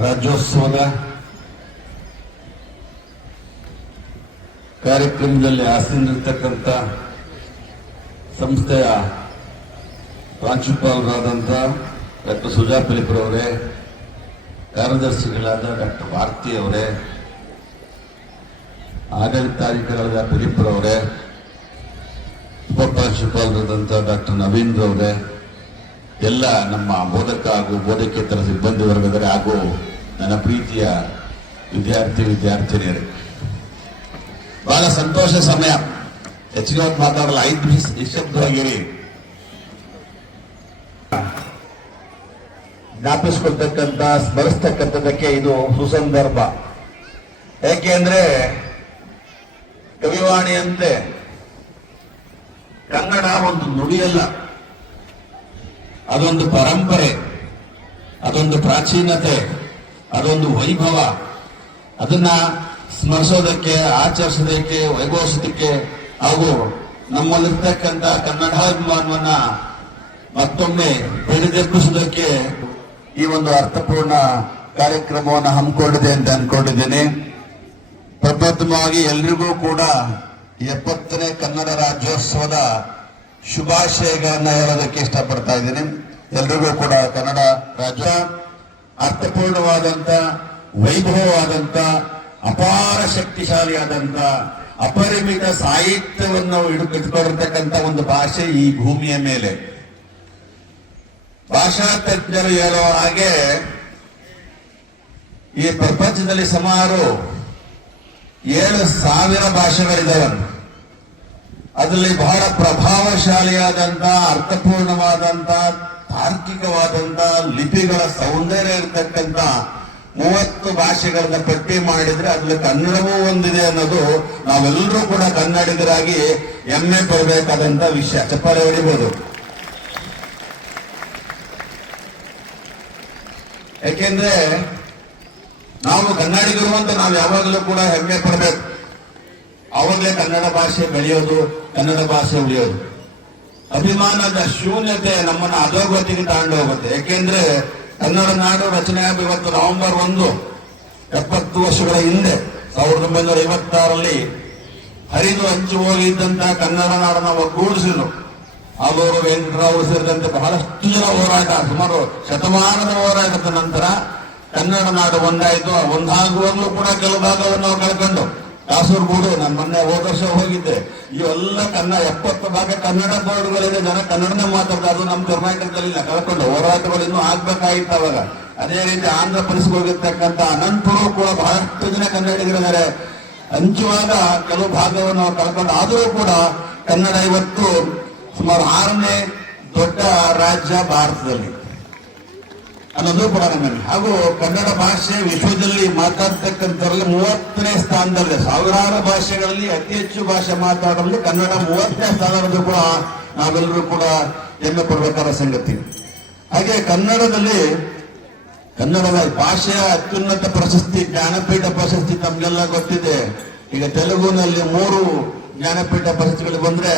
ರಾಜ್ಯೋತ್ಸವದ ಕಾರ್ಯಕ್ರಮದಲ್ಲಿ ಆಸೀನರಿರ್ತಕ್ಕಂಥ ಸಂಸ್ಥೆಯ ಪ್ರಾಂಶುಪಾಲರಾದಂಥ ಡಾಕ್ಟರ್ ಸುಜಾ ಫಿಲಿಪ್ರವರೇ, ಕಾರ್ಯದರ್ಶಿಗಳಾದ ಡಾಕ್ಟರ್ ಭಾರತಿ ಅವರೇ, ಆಡಳಿತಾಧಿಕಾರಿಗಳಾದ ಫಿಲಿಪ್ರವರೇ, ಉಪಪ್ರಾಂಶುಪಾಲರಾದಂಥ ಡಾಕ್ಟರ್ ನವೀನ್ ರವರೇ, ಎಲ್ಲ ನಮ್ಮ ಬೋಧಕ ಹಾಗೂ ಬೋಧಕೇತರ ಸಿಬ್ಬಂದಿ ವರ್ಗದವರೇ ಹಾಗೂ ನನ್ನ ಪ್ರೀತಿಯ ವಿದ್ಯಾರ್ಥಿನಿಯರೇ, ಬಹಳ ಸಂತೋಷ ಸಮಯ. ಹೆಚ್ಚಿಗೆ ಹೊತ್ತು ಮಾತಾಡಲ್ಲ, 5 ನಿಮಿಷ ನಿಶ್ಶಬ್ದವಾಗಿರಿ. ಜ್ಞಾಪಿಸ್ಕೊಳ್ತಕ್ಕಂಥ ಸ್ಮರಿಸ್ತಕ್ಕಂಥದಕ್ಕೆ ಇದು ಸುಸಂದರ್ಭ. ಯಾಕೆಂದ್ರೆ ಕವಿವಾಣಿಯಂತೆ ಕನ್ನಡ ಒಂದು ನುಡಿಯಲ್ಲ, ಅದೊಂದು ಪರಂಪರೆ, ಅದೊಂದು ಪ್ರಾಚೀನತೆ, ಅದೊಂದು ವೈಭವ. ಅದನ್ನ ಸ್ಮರಿಸೋದಕ್ಕೆ, ಆಚರಿಸೋದಕ್ಕೆ, ವೈಭವಿಸೋದಕ್ಕೆ ಹಾಗೂ ನಮ್ಮಲ್ಲಿರ್ತಕ್ಕಂಥ ಕನ್ನಡಾಭಿಮಾನವನ್ನ ಮತ್ತೊಮ್ಮೆ ಬೆಳೆದೆಬ್ಬಿಸೋದಕ್ಕೆ ಈ ಒಂದು ಅರ್ಥಪೂರ್ಣ ಕಾರ್ಯಕ್ರಮವನ್ನು ಹಮ್ಮಿಕೊಂಡಿದೆ ಅಂತ ಅನ್ಕೊಂಡಿದ್ದೇನೆ. ಪ್ರಪ್ರಥಮವಾಗಿ ಎಲ್ರಿಗೂ ಕೂಡ 70ನೇ ಕನ್ನಡ ರಾಜ್ಯೋತ್ಸವದ ಶುಭಾಶಯಗಳನ್ನ ಹೇಳೋದಕ್ಕೆ ಇಷ್ಟಪಡ್ತಾ ಇದ್ದೀನಿ. ಎಲ್ರಿಗೂ ಕೂಡ ಕನ್ನಡ ರಾಜ್ಯ ಅರ್ಥಪೂರ್ಣವಾದಂತ, ವೈಭವವಾದಂತ, ಅಪಾರ ಶಕ್ತಿಶಾಲಿಯಾದಂತ, ಅಪರಿಮಿತ ಸಾಹಿತ್ಯವನ್ನು ಇಟ್ಕೊಂಡಿರ್ತಕ್ಕಂಥ ಒಂದು ಭಾಷೆ ಈ ಭೂಮಿಯ ಮೇಲೆ. ಭಾಷಾ ತಜ್ಞರು ಹೇಳೋ ಹಾಗೆ ಈ ಪ್ರಪಂಚದಲ್ಲಿ ಸುಮಾರು 7,000 ಭಾಷೆಗಳಿದ್ದಾವೆ. ಅದರಲ್ಲಿ ಬಹಳ ಪ್ರಭಾವಶಾಲಿಯಾದಂತ, ಅರ್ಥಪೂರ್ಣವಾದಂತ, ತಾರ್ಕಿಕವಾದಂತ, ಲಿಪಿಗಳ ಸೌಂದರ್ಯ ಇರತಕ್ಕಂತ 30 ಭಾಷೆಗಳನ್ನ ಪಟ್ಟಿ ಮಾಡಿದ್ರೆ ಅದರಲ್ಲಿ ಕನ್ನಡವೂ ಒಂದಿದೆ ಅನ್ನೋದು ನಾವೆಲ್ಲರೂ ಕೂಡ ಕನ್ನಡಿಗರಾಗಿ ಹೆಮ್ಮೆ ಪಡಬೇಕಾದಂತ ವಿಷಯ. ಚಪ್ಪಾಳೆ ಹೊಡಿಬಹುದು. ಯಾಕೆಂದ್ರೆ ನಾವು ಕನ್ನಡಿಗರು ಅಂತ ನಾವು ಯಾವಾಗಲೂ ಕೂಡ ಹೆಮ್ಮೆ ಪಡಬೇಕು. ಅವಾಗಲೇ ಕನ್ನಡ ಭಾಷೆ ಬೆಳೆಯೋದು, ಕನ್ನಡ ಭಾಷೆ ಉಳಿಯೋದು. ಅಭಿಮಾನದ ಶೂನ್ಯತೆ ನಮ್ಮನ್ನು ಅಧೋಗತಿಗೆ ತಗೊಂಡು ಹೋಗುತ್ತೆ. ಯಾಕೆಂದ್ರೆ ಕನ್ನಡ ನಾಡು ರಚನೆ ಇವತ್ತು ನವೆಂಬರ್ 1, 70 ವರ್ಷಗಳ ಹಿಂದೆ 1956ರಲ್ಲಿ ಹರಿದು ಹಂಚಿ ಹೋಗಿದ್ದಂತ ಕನ್ನಡ ನಾಡನ್ನ ಒಗ್ಗೂಡಿಸಿದ್ರು. ಆಲೂರು ವೆಂಕಟರಾವ್ ಸೇರಿದಂತೆ ಬಹಳಷ್ಟು ಜನ ಹೋರಾಟ, ಸುಮಾರು ಶತಮಾನದ ಹೋರಾಟದ ನಂತರ ಕನ್ನಡ ನಾಡು ಒಂದಾಯಿತು. ಒಂದಾಗುವಾಗಲೂ ಕೂಡ ಕೆಲವು ಭಾಗವನ್ನು ನಾವು ಕಳ್ಕೊಂಡು, ಕಾಸರಗೋಡು, ನಾನು ಮೊನ್ನೆ ಹೋದ ವರ್ಷ ಹೋಗಿದ್ದೆ, ಇವೆಲ್ಲ 70 ಭಾಗ ಕನ್ನಡ ಬೋರ್ಡ್ಗಳಿದೆ. ಜನ ಕನ್ನಡನೇ ಮಾತಾಡ್ತಾರೆ. ಅದು ನಮ್ಮ ಕರ್ನಾಟಕದಲ್ಲಿ ಕಳ್ಕೊಂಡು ಹೋರಾಟಗಳು ಇನ್ನೂ ಆಗ್ಬೇಕಾಗಿತ್ತು ಅವಾಗ. ಅದೇ ರೀತಿ ಆಂಧ್ರ ಪ್ರದೇಶಕ್ಕೆ ಹೋಗಿರ್ತಕ್ಕಂಥ ಅನಂತರು ಕೂಡ ಬಹಳಷ್ಟು ಜನ ಕನ್ನಡಿಗರಿದ್ದಾರೆ. ಹಂಚುವಾಗ ಕೆಲವು ಭಾಗವನ್ನು ಕಳ್ಕೊಂಡು, ಆದರೂ ಕೂಡ ಕನ್ನಡ ಇವತ್ತು ಸುಮಾರು 6ನೇ ದೊಡ್ಡ ರಾಜ್ಯ ಭಾರತದಲ್ಲಿ ಅನ್ನೋದು ಕೂಡ ನಮ್ಮಲ್ಲಿ. ಹಾಗೂ ಕನ್ನಡ ಭಾಷೆ ವಿಶ್ವದಲ್ಲಿ ಮಾತಾಡ್ತಕ್ಕಂಥವರಲ್ಲಿ 30ನೇ ಸ್ಥಾನದಲ್ಲಿ. ಸಾವಿರಾರು ಭಾಷೆಗಳಲ್ಲಿ ಅತಿ ಹೆಚ್ಚು ಭಾಷೆ ಮಾತಾಡಲು ಕನ್ನಡ 30ನೇ ಸ್ಥಾನದ್ದು ಕೂಡ ನಾವೆಲ್ಲರೂ ಕೂಡ ಹೆಮ್ಮೆ ಪಡಬೇಕಾದ ಸಂಗತಿ. ಹಾಗೆ ಕನ್ನಡದ ಭಾಷೆಯ ಅತ್ಯುನ್ನತ ಪ್ರಶಸ್ತಿ ಜ್ಞಾನಪೀಠ ಪ್ರಶಸ್ತಿ ತಮಗೆಲ್ಲ ಗೊತ್ತಿದೆ. ಈಗ ತೆಲುಗುನಲ್ಲಿ 3 ಜ್ಞಾನಪೀಠ ಪ್ರಶಸ್ತಿಗಳು ಬಂದ್ರೆ,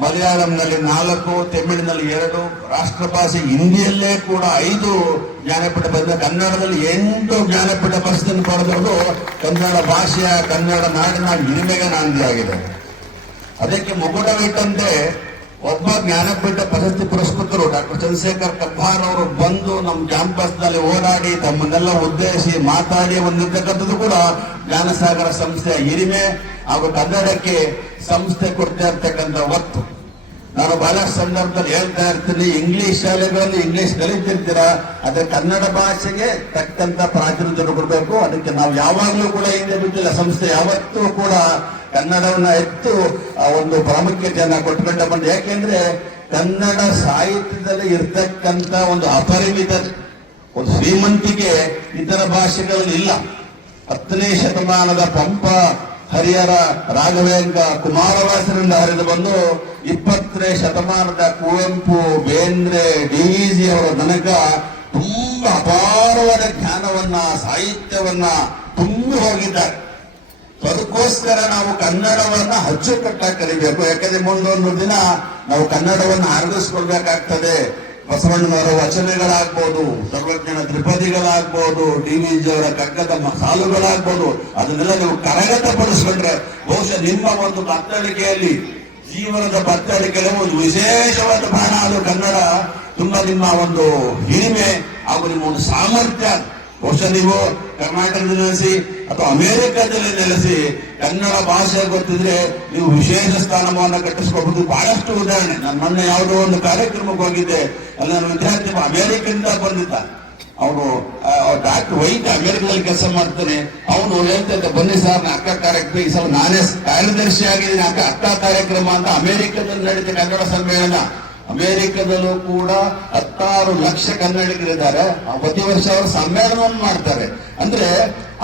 ಮಲಯಾಳಂನಲ್ಲಿ 4, ತಮಿಳಿನಲ್ಲಿ 2, ರಾಷ್ಟ್ರ ಭಾಷೆ ಹಿಂದಿಯಲ್ಲೇ ಕೂಡ 5 ಜ್ಞಾನಪೀಠ ಬಂದ್ರೆ, ಕನ್ನಡದಲ್ಲಿ 8 ಜ್ಞಾನಪೀಠ ಪ್ರಶಸ್ತಿಯನ್ನು ಪಡೆದಿರೋದು ಕನ್ನಡ ಭಾಷೆಯ, ಕನ್ನಡ ನಾಡಿನ ಹಿರಿಮೆಗೆ ನಾಂದಿಯಾಗಿದೆ. ಅದಕ್ಕೆ ಮುಗುಟವಿಟ್ಟಂತೆ ಒಬ್ಬ ಜ್ಞಾನಪೀಠ ಪ್ರಶಸ್ತಿ ಪುರಸ್ಕೃತರು ಡಾಕ್ಟರ್ ಚಂದ್ರಶೇಖರ್ ಕಬ್ಬಾರ್ ಅವರು ಬಂದು ನಮ್ಮ ಕ್ಯಾಂಪಸ್ ನಲ್ಲಿ ಓಡಾಡಿ ತಮ್ಮನ್ನೆಲ್ಲ ಉದ್ದೇಶಿಸಿ ಮಾತಾಡಿ ಬಂದಿರ್ತಕ್ಕಂಥದ್ದು ಕೂಡ ಜ್ಞಾನಸಾಗರ ಸಂಸ್ಥೆಯ ಹಿರಿಮೆ ಹಾಗೂ ಕನ್ನಡಕ್ಕೆ ಸಂಸ್ಥೆ ಕೊಡ್ತಾ ಇರ್ತಕ್ಕಂಥ ಒತ್ತು. ನಾನು ಬಹಳಷ್ಟು ಸಂದರ್ಭದಲ್ಲಿ ಹೇಳ್ತಾ ಇರ್ತೀನಿ, ಇಂಗ್ಲಿಷ್ ಶಾಲೆಗಳಲ್ಲಿ ಇಂಗ್ಲಿಷ್ ಕಲಿತಿರ್ತೀರಾ, ಆದ್ರೆ ಕನ್ನಡ ಭಾಷೆಗೆ ತಕ್ಕಂತ ಪ್ರಾಚುರ್ಯವನ್ನು ಕೊಡಬೇಕು. ಅದಕ್ಕೆ ನಾವು ಯಾವಾಗಲೂ ಕೂಡ ಹಿಂದೆ ಬಿಟ್ಟಿಲ್ಲ. ಸಂಸ್ಥೆ ಯಾವತ್ತೂ ಕೂಡ ಕನ್ನಡವನ್ನ ಎತ್ತು ಆ ಒಂದು ಪ್ರಾಮುಖ್ಯತೆಯನ್ನ ಕೊಟ್ಕೊಂಡ ಬಂದು. ಯಾಕೆಂದ್ರೆ ಕನ್ನಡ ಸಾಹಿತ್ಯದಲ್ಲಿ ಇರ್ತಕ್ಕಂಥ ಒಂದು ಅಪರಿಮಿತ ಒಂದು ಶ್ರೀಮಂತಿಕೆ ಇತರ ಭಾಷೆಗಳಲ್ಲಿ ಇಲ್ಲ. 10ನೇ ಶತಮಾನದ ಪಂಪ, ಹರಿಹರ, ರಾಘವೇಂದ್ರ, ಕುಮಾರವ್ಯಾಸರಿಂದ ಹರಿದು ಬಂದು 20ನೇ ಶತಮಾನದ ಕುವೆಂಪು, ಬೇಂದ್ರೆ, ಡಿ.ವಿ.ಜಿ ಅವರ ತನಕ ತುಂಬಾ ಅಪಾರವಾದ ಜ್ಞಾನವನ್ನ, ಸಾಹಿತ್ಯವನ್ನ ತುಂಬಿ ಹೋಗಿದ್ದಾರೆ. ಅದಕ್ಕೋಸ್ಕರ ನಾವು ಕನ್ನಡವನ್ನ ಅಚ್ಚುಕಟ್ಟಾಗಿ ಕಲಿಬೇಕು. ಯಾಕಂದ್ರೆ ಮುಂದೊಂದು ದಿನ ನಾವು ಕನ್ನಡವನ್ನು ಅರಗಿಸ್ಕೊಳ್ಬೇಕಾಗ್ತದೆ. ಬಸವಣ್ಣನವರ ವಚನಗಳಾಗ್ಬೋದು, ಸರ್ವಜ್ಞನ ತ್ರಿಪದಿಗಳಾಗ್ಬೋದು, DVಜಿ ಅವರ ಕಗ್ಗದ ಸಾಲುಗಳಾಗ್ಬೋದು, ಅದನ್ನೆಲ್ಲ ನೀವು ಕರಗತಪಡಿಸ್ಕೊಂಡ್ರೆ ಬಹುಶಃ ನಿಮ್ಮ ಒಂದು ಬತ್ತಳಿಕೆಯಲ್ಲಿ, ಜೀವನದ ಬತ್ತಳಿಕೆಯಲ್ಲಿ ಒಂದು ವಿಶೇಷವಾದ ಪ್ರಾಣ ಅದು ಕನ್ನಡ. ತುಂಬಾ ನಿಮ್ಮ ಒಂದು ಹಿರಿಮೆ ಹಾಗೂ ನಿಮ್ಮ ಒಂದು ಸಾಮರ್ಥ್ಯ. ಬಹುಶಃ ನೀವು ಕರ್ನಾಟಕದಲ್ಲಿ ನೆಲೆಸಿ ಅಥವಾ ಅಮೆರಿಕದಲ್ಲಿ ನೆಲೆಸಿ ಕನ್ನಡ ಭಾಷೆ ಗೊತ್ತಿದ್ರೆ ನೀವು ವಿಶೇಷ ಸ್ಥಾನಮಾನ ಕಟ್ಟಿಸ್ಕೋಬಹುದು. ಬಹಳಷ್ಟು ಉದಾಹರಣೆ. ನಾನು ಮೊನ್ನೆ ಯಾವುದೋ ಒಂದು ಕಾರ್ಯಕ್ರಮಕ್ಕೆ ಹೋಗಿದ್ದೆ, ಅಲ್ಲಿ ನನ್ನ ವಿದ್ಯಾರ್ಥಿ ಅಮೆರಿಕದಿಂದ ಬಂದಿದ್ದ. ಅವನು ಡಾಕ್ಟರ್ ವೈದ್ಯ, ಅಮೆರಿಕದಲ್ಲಿ ಕೆಲಸ ಮಾಡ್ತಾನೆ. ಅವನು ಹೇಳ್ತಾ ಇದ್ದ, ಬನ್ನಿ ಸರ್ ಅಕ್ಕ ಕಾರ್ಯಕ್ರಮ, ಈ ಸಲ ನಾನೇ ಕಾರ್ಯದರ್ಶಿ ಆಗಿದ್ದೀನಿ ಅಕ್ಕ ಕಾರ್ಯಕ್ರಮ ಅಂತ. ಅಮೆರಿಕದಲ್ಲಿ ನಡೀತೆ ಕನ್ನಡ ಸಮ್ಮೇಳನ. ಅಮೆರಿಕದಲ್ಲೂ ಕೂಡ 16 ಲಕ್ಷ ಕನ್ನಡಿಗರಿದ್ದಾರೆ. ಪ್ರತಿ ವರ್ಷ ಅವರು ಸಮ್ಮೇಳನವನ್ನು ಮಾಡ್ತಾರೆ. ಅಂದ್ರೆ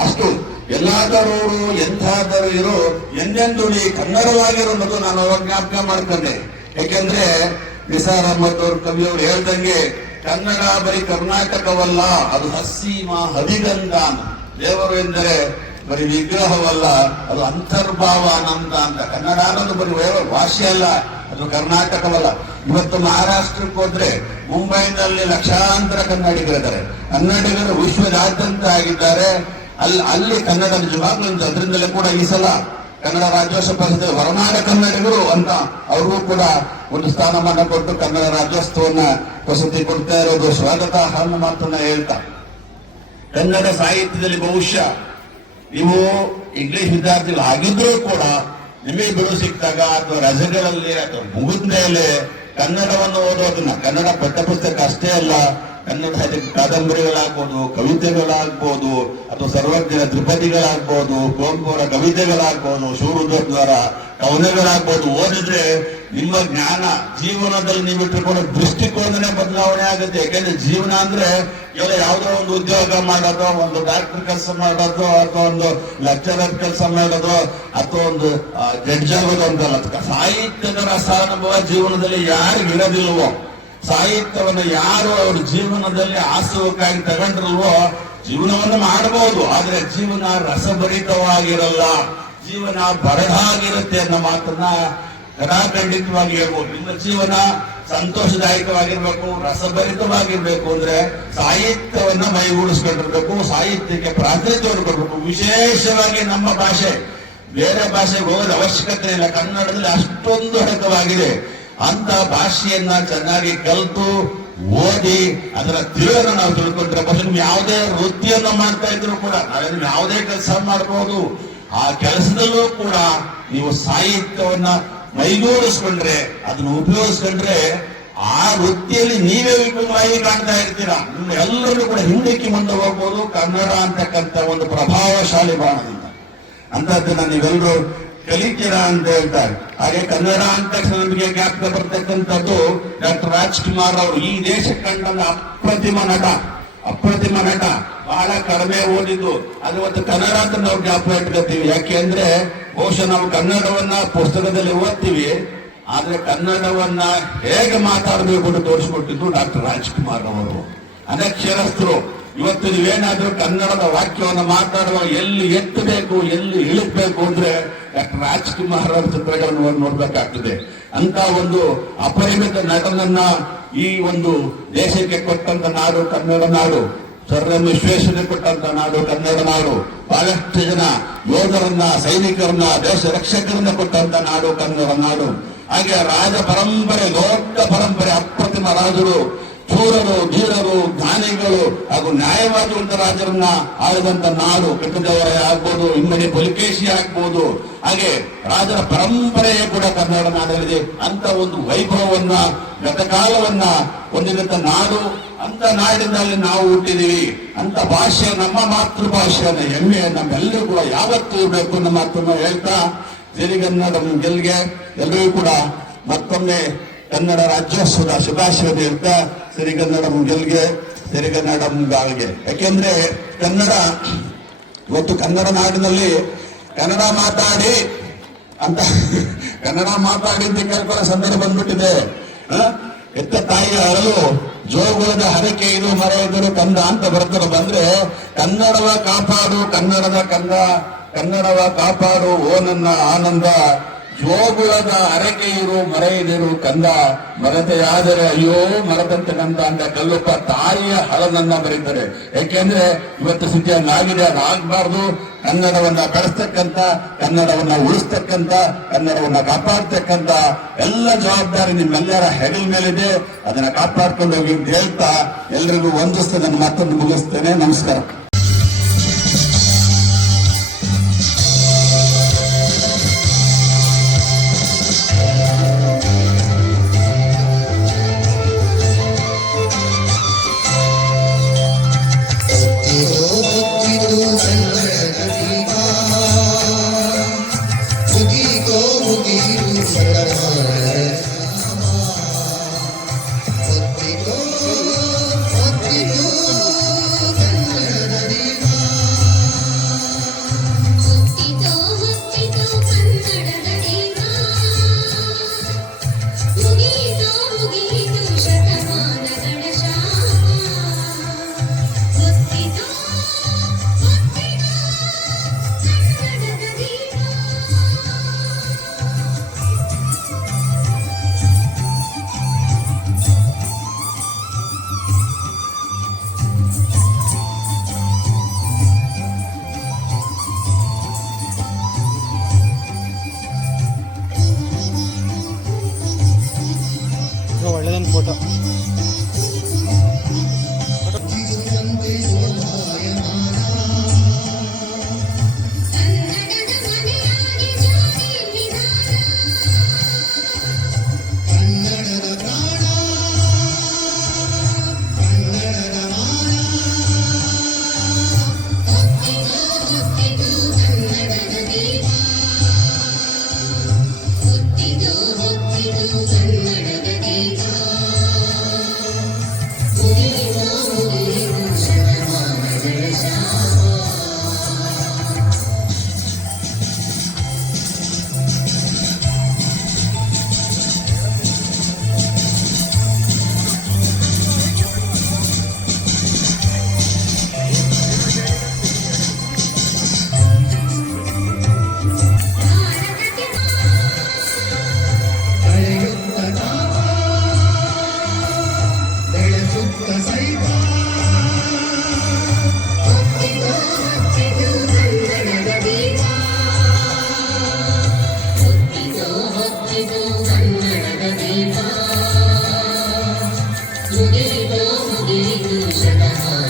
ಅಷ್ಟು ಎಲ್ಲಾದರವರು ಎಂಥಾದರೂ ಇರೋ ಎಂದೆಂದು ಕನ್ನಡವಾಗಿರೋದು ನಾನು ಅವಾಗ ಜ್ಞಾಪಕ ಮಾಡ್ಕೊಂಡೆ. ಯಾಕೆಂದ್ರೆ ನಿಸಾರ್ ಅಹಮದ್ ಅವ್ರ ಕವಿಯವರು ಹೇಳ್ದಂಗೆ ಕನ್ನಡ ಬರೀ ಕರ್ನಾಟಕವಲ್ಲ, ಅದು ಹಸ್ಸೀಮ ಹದಿಗಂಧ. ದೇವರು ಎಂದರೆ ಬರೀ ವಿಗ್ರಹವಲ್ಲ, ಅದು ಅಂತರ್ಭಾವ ಅನಂತ ಅಂತ. ಕನ್ನಡ ಅನ್ನೋದು ಬರೀ ಭಾಷೆ ಅಲ್ಲ, ಅದು ಕರ್ನಾಟಕವಲ್ಲ. ಇವತ್ತು ಮಹಾರಾಷ್ಟ್ರಕ್ಕೆ ಹೋದ್ರೆ ಮುಂಬೈನಲ್ಲಿ ಲಕ್ಷಾಂತರ ಕನ್ನಡಿಗರಿದ್ದಾರೆ. ಕನ್ನಡಿಗರು ವಿಶ್ವದಾದ್ಯಂತ ಆಗಿದ್ದಾರೆ. ಅಲ್ಲಿ ಕನ್ನಡ ನಿಜವಾಗ್ಲೂ ಅದರಿಂದಲೇ ಕೂಡ ಈ ಸಲ ಕನ್ನಡ ರಾಜ್ಯೋತ್ಸವ ಪ್ರಶಸ್ತಿ ಹೊರನಾಡ ಕನ್ನಡಿಗರು ಅಂತ ಅವ್ರಿಗೂ ಕೂಡ ಒಂದು ಸ್ಥಾನಮಾನ ಕೊಟ್ಟು ಕನ್ನಡ ರಾಜ್ಯೋತ್ಸವವನ್ನ ಪ್ರಶಸ್ತಿ ಕೊಡ್ತಾ ಇರೋದು ಸ್ವಾಗತ ಅನ್ನೋ ಮಾತನ್ನ ಹೇಳ್ತಾ, ಕನ್ನಡ ಸಾಹಿತ್ಯದಲ್ಲಿ ಬಹುಶಃ ನೀವು ಇಂಗ್ಲಿಷ್ ವಿದ್ಯಾರ್ಥಿಗಳು ಆಗಿದ್ರೂ ಕೂಡ ನಿಮಗೆ ಬಿಡು ಸಿಕ್ತಾಗ ಅಥವಾ ರಜೆಗಳಲ್ಲಿ ಅಥವಾ ಮುಗಿದ ಮೇಲೆ ಕನ್ನಡವನ್ನು ಓದೋದನ್ನ, ಕನ್ನಡ ಪಠ್ಯಪುಸ್ತಕ ಅಷ್ಟೇ ಅಲ್ಲ, ಕನ್ನಡ ಸಾಹಿತ್ಯ ಕಾದಂಬರಿಗಳಾಗ್ಬೋದು, ಕವಿತೆಗಳಾಗ್ಬೋದು, ಅಥವಾ ಸರ್ವಜ್ಞರ ತ್ರಿಪದಿಗಳಾಗ್ಬೋದು, ಕುವೆಂಪು ಅವರ ಕವಿತೆಗಳಾಗ್ಬೋದು, ಶಿವರುದ್ರವರ ಕವನಗಳಾಗ್ಬೋದು, ಓದಿದ್ರೆ ನಿಮ್ಮ ಜ್ಞಾನ ಜೀವನದಲ್ಲಿ ನೀವು ಇಟ್ಟುಕೊಳ್ಳೋ ದೃಷ್ಟಿಕೋನನೇ ಬದಲಾವಣೆ ಆಗುತ್ತೆ. ಯಾಕೆಂದ್ರೆ ಜೀವನ ಅಂದ್ರೆ ಎಲ್ಲ ಯಾವುದೋ ಒಂದು ಉದ್ಯೋಗ ಮಾಡೋದು, ಒಂದು ಡಾಕ್ಟರ್ ಕೆಲಸ ಮಾಡೋದು, ಅಥವಾ ಒಂದು ಲೆಕ್ಚರರ್ ಕೆಲಸ ಮಾಡೋದು, ಅಥವಾ ಒಂದು ಜಡ್ಜ್ ಆಗೋದು ಅಂತಲ್ಲ. ಸಾಹಿತ್ಯದ ರಸಾನುಭವ ಜೀವನದಲ್ಲಿ ಯಾರಿಗೆ ಇರೋದಿಲ್ವೋ, ಸಾಹಿತ್ಯವನ್ನು ಯಾರು ಅವ್ರ ಜೀವನದಲ್ಲಿ ಆಸುವಕ್ಕಾಗಿ ತಗೊಂಡ್ರಲ್ವೋ ಜೀವನವನ್ನು ಮಾಡಬಹುದು. ಆದ್ರೆ ಜೀವನ ರಸಭರಿತವಾಗಿರಲ್ಲ, ಜೀವನ ಬರಡಾಗಿರುತ್ತೆ ಅನ್ನೋ ಮಾತನ್ನ ಖಂಡಿತವಾಗಿ ಹೇಳ್ಬೋದು. ನಿಮ್ಮ ಜೀವನ ಸಂತೋಷದಾಯಕವಾಗಿರ್ಬೇಕು, ರಸಭರಿತವಾಗಿರ್ಬೇಕು ಅಂದ್ರೆ ಸಾಹಿತ್ಯವನ್ನ ಮೈಗೂಡಿಸ್ಕೊಂಡಿರ್ಬೇಕು, ಸಾಹಿತ್ಯಕ್ಕೆ ಪ್ರಾಧಾನ್ಯತೆಯನ್ನು ಕೊಡಬೇಕು. ವಿಶೇಷವಾಗಿ ನಮ್ಮ ಭಾಷೆ, ಬೇರೆ ಭಾಷೆಗೆ ಹೋಗೋದ ಅವಶ್ಯಕತೆ ಇಲ್ಲ. ಕನ್ನಡದಲ್ಲಿ ಅಷ್ಟೊಂದು ಅಡಕವಾಗಿದೆ. ಅಂತ ಭಾಷೆಯನ್ನ ಚೆನ್ನಾಗಿ ಕಲಿತು ಓದಿ ಅದರ ತಿಳಿಯನ್ನು ನಾವು ತಿಳ್ಕೊಂಡ್ರೆ ನೀವು ಯಾವುದೇ ವೃತ್ತಿಯನ್ನು ಮಾಡ್ತಾ ಇದ್ರು ಕೂಡ, ನಾವೇನು ಯಾವುದೇ ಕೆಲಸ ಮಾಡಬಹುದು, ಆ ಕೆಲಸದಲ್ಲೂ ಕೂಡ ನೀವು ಸಾಹಿತ್ಯವನ್ನ ಮೈಗೂಡಿಸ್ಕೊಂಡ್ರೆ, ಅದನ್ನು ಉಪಯೋಗಿಸ್ಕೊಂಡ್ರೆ ಆ ವೃತ್ತಿಯಲ್ಲಿ ನೀವೇ ವಿಪುಲವಾಗಿ ಕಾಣ್ತಾ ಇರ್ತೀರಾ. ನಿಮ್ಮ ಎಲ್ಲರೂ ಕೂಡ ಹಿಂದಕ್ಕೆ ಮುಂದೆ ಹೋಗ್ಬೋದು ಕನ್ನಡ ಅಂತಕ್ಕಂಥ ಒಂದು ಪ್ರಭಾವಶಾಲಿ ಬಾಣದಿಂದ. ಅಂತದ್ದನ್ನ ನೀವೆಲ್ಲರೂ ಕಲಿತೀರಾ ಅಂತ ಹೇಳ್ತಾರೆ. ಹಾಗೆ ಕನ್ನಡ ಅಂತ ತಕ್ಷಣ ನಮಗೆ ಜ್ಞಾಪಕ ಬರ್ತಕ್ಕಂಥದ್ದು ಡಾಕ್ಟರ್ ರಾಜ್ಕುಮಾರ್ ಅವರು. ಈ ದೇಶಕ್ಕೆ ಕಂಡ ಅಪ್ರತಿಮ ನಟ, ಬಹಳ ಕಡಿಮೆ ಓದಿದ್ದು. ಅದು ಒಂದು ಕನ್ನಡ ಅಂತ ನಾವು ಜ್ಞಾಪಕ ಇಟ್ಕೊತೀವಿ. ಯಾಕೆಂದ್ರೆ ಬಹುಶಃ ನಾವು ಕನ್ನಡವನ್ನ ಪುಸ್ತಕದಲ್ಲಿ ಓದ್ತೀವಿ, ಆದ್ರೆ ಕನ್ನಡವನ್ನ ಹೇಗೆ ಮಾತಾಡಬೇಕು ಅಂತ ತೋರಿಸಿಕೊಟ್ಟಿದ್ದು ಡಾಕ್ಟರ್ ರಾಜ್ಕುಮಾರ್ ಅವರು. ಅನಕ್ಷರಸ್ಥರು. ಇವತ್ತು ನೀವೇನಾದ್ರೂ ಕನ್ನಡದ ವಾಕ್ಯವನ್ನು ಮಾತಾಡುವಾಗ ಎಲ್ಲಿ ಎತ್ತಬೇಕು, ಎಲ್ಲಿ ಇಳಿಸ್ಬೇಕು ಅಂದ್ರೆ ಡಾಕ್ಟರ್ ರಾಜ್ಕುಮಾರ್ ಅವರ ಚಿತ್ರಗಳನ್ನು ನೋಡ್ಬೇಕಾಗ್ತದೆ. ಅಂತ ಒಂದು ಅಪರಿಮಿತ ನಟನನ್ನ ಈ ಒಂದು ದೇಶಕ್ಕೆ ಕೊಟ್ಟಂತ ನಾಡು ಕನ್ನಡ ನಾಡು. ಸರ್ ಎಂ ವಿಶ್ವೇಶ್ವರಯ್ಯ ಕೊಟ್ಟಂತ ನಾಡು ಕನ್ನಡ ನಾಡು. ಬಹಳಷ್ಟು ಜನ ಯೋಧರನ್ನ, ಸೈನಿಕರನ್ನ, ದೇಶ ರಕ್ಷಕರನ್ನ ಕೊಟ್ಟಂತ ನಾಡು ಕನ್ನಡ ನಾಡು. ಹಾಗೆ ರಾಜ ಪರಂಪರೆ, ದೊಡ್ಡ ಪರಂಪರೆ, ಅಪ್ರತಿಮ ರಾಜರು, ಶೂರರು, ಧೀರರು, ಜ್ಞಾನಿಗಳು ಹಾಗೂ ನ್ಯಾಯವಾದಂತ ರಾಜರನ್ನ ಆಳಿದಂತ ನಾಡು. ಕೃಷ್ಣದೇವರಾಯ ಆಗ್ಬೋದು, ಇಮ್ಮಡಿ ಪುಲಿಕೇಶಿ ಆಗ್ಬೋದು, ಹಾಗೆ ರಾಜರ ಪರಂಪರೆಯೇ ಕೂಡ ಕನ್ನಡ ನಾಡಲ್ಲಿದೆ. ಅಂತ ಒಂದು ವೈಭವವನ್ನ, ಗತಕಾಲವನ್ನ ಹೊಂದಿದಂತ ನಾಡು. ಅಂತ ನಾಡಿನಲ್ಲಿ ನಾವು ಹುಟ್ಟಿದೀವಿ. ಅಂತ ಭಾಷೆ, ನಮ್ಮ ಮಾತೃಭಾಷೆಯನ್ನ ಹೆಮ್ಮೆ ನಮ್ಮೆಲ್ಲರೂ ಕೂಡ ಯಾವತ್ತೂ ಇರಬೇಕು ಅನ್ನೋ ಮಾತನ್ನ ಹೇಳ್ತಾ, ಸಿರಿಗನ್ನಡಂ ಗೆಲ್ಗೆ ಎಲ್ಲರಿಗೂ ಕೂಡ ಮತ್ತೊಮ್ಮೆ ಕನ್ನಡ ರಾಜ್ಯೋತ್ಸವದ ಶುಭಾಶಯ ಹೇಳ್ತಾ, ಸಿರಿಗನ್ನಡಂ ಗೆಲ್ಗೆ, ಸಿರಿಗನ್ನಡಂ ಗಾಳ್ಗೆ. ಯಾಕೆಂದ್ರೆ ಕನ್ನಡ ಇವತ್ತು ಕನ್ನಡ ನಾಡಿನಲ್ಲಿ ಕನ್ನಡ ಮಾತಾಡಿ ಅಂತ ಕನ್ನಡ ಮಾತಾಡಿ ಅಂತ ಕೇಳ್ಕೊಳ್ಳೋ ಸಂದರ್ಭ ಬಂದ್ಬಿಟ್ಟಿದೆ. ಎತ್ತ ತಾಯಿಯ ಅರಳು ಜೋಗುಳದ ಹರಕೆ ಇದು ಮರೆಯದರು ಕಂದ ಅಂತ ಬರ್ತಾರೆ. ಬಂದ್ರೆ ಕನ್ನಡವ ಕಾಪಾಡು, ಕನ್ನಡದ ಕಂದ, ಕನ್ನಡವ ಕಾಪಾಡು ಓ ನನ್ನ ಆನಂದ, ಜೋಗುಳದ ಅರಕೆ ಇರು ಮರೆಯದಿರು ಕಂದ, ಮರತೆಯಾದರೆ ಅಯ್ಯೋ ಮರದಂತೆ ನಂದ ಅಂತ ಕಲ್ಲಪ್ಪ ತಾಯಿಯ ಹಳನನ್ನ ಬರೀತಾರೆ. ಯಾಕೆಂದ್ರೆ ಇವತ್ತು ಸ್ಥಿತಿ ಹಂಗಾಗಿದೆ, ಅದಾಗಬಾರ್ದು. ಕನ್ನಡವನ್ನ ಬೆಳೆಸ್ತಕ್ಕಂಥ, ಕನ್ನಡವನ್ನ ಉಳಿಸ್ತಕ್ಕಂಥ, ಕನ್ನಡವನ್ನ ಕಾಪಾಡ್ತಕ್ಕಂಥ ಎಲ್ಲ ಜವಾಬ್ದಾರಿ ನಿಮ್ಮೆಲ್ಲರ ಹೆಗಲ ಮೇಲಿದೆ. ಅದನ್ನ ಕಾಪಾಡ್ಕೊಂಡು ಹೋಗಿ ಅಂತ ಹೇಳ್ತಾ ಎಲ್ರಿಗೂ ವಂದಿಸ್ತಾ ನನ್ನ ಮಾತನ್ನು ಮುಗಿಸ್ತೇನೆ. ನಮಸ್ಕಾರ. ಒಳ್ಳೆದೊಂದು ಫೋಟೋ. ಮುಗಿಯಿತು ಶತಮಾನ